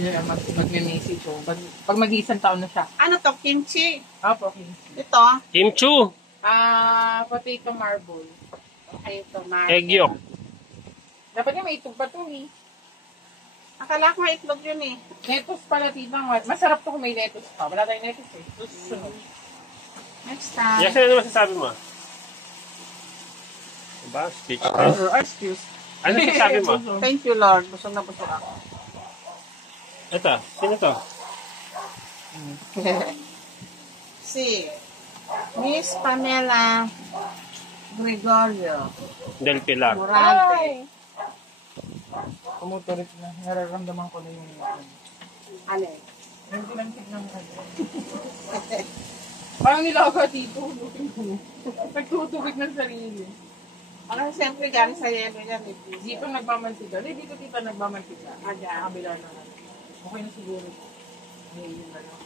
Yan, magme-message ko. Pag mag-iisang taon na siya. Ano to? Kimchi? Opo, okay. Ito? Kimchu. Potato marble. Ay, ito. Egg yolk. Dapat niya may itog pa to eh. Akala ko may itlog yun eh. Lettuce pala, tita. Masarap to kung may lettuce pa. Wala tayong lettuce eh. Susunod. Next time. Yes, ano masasabi mo? Diba? Speak. Excuse. Ano masasabi mo? Thank you, Lord. Busog na busog ako. Ito, sino to? Si Miss Pamela Gregorio Del Pilar. Morante. Kumutulit na. Nararamdaman ko na yung Ano? yung tinantik ng parang nilaga dito. Nagtutubig ng sarili. Ano siyempre galing sa yelo yan. Dito nagmamantika. Dito tita nagmamantika. Aga. Kabila na. Okay na siguro. May yun na lang.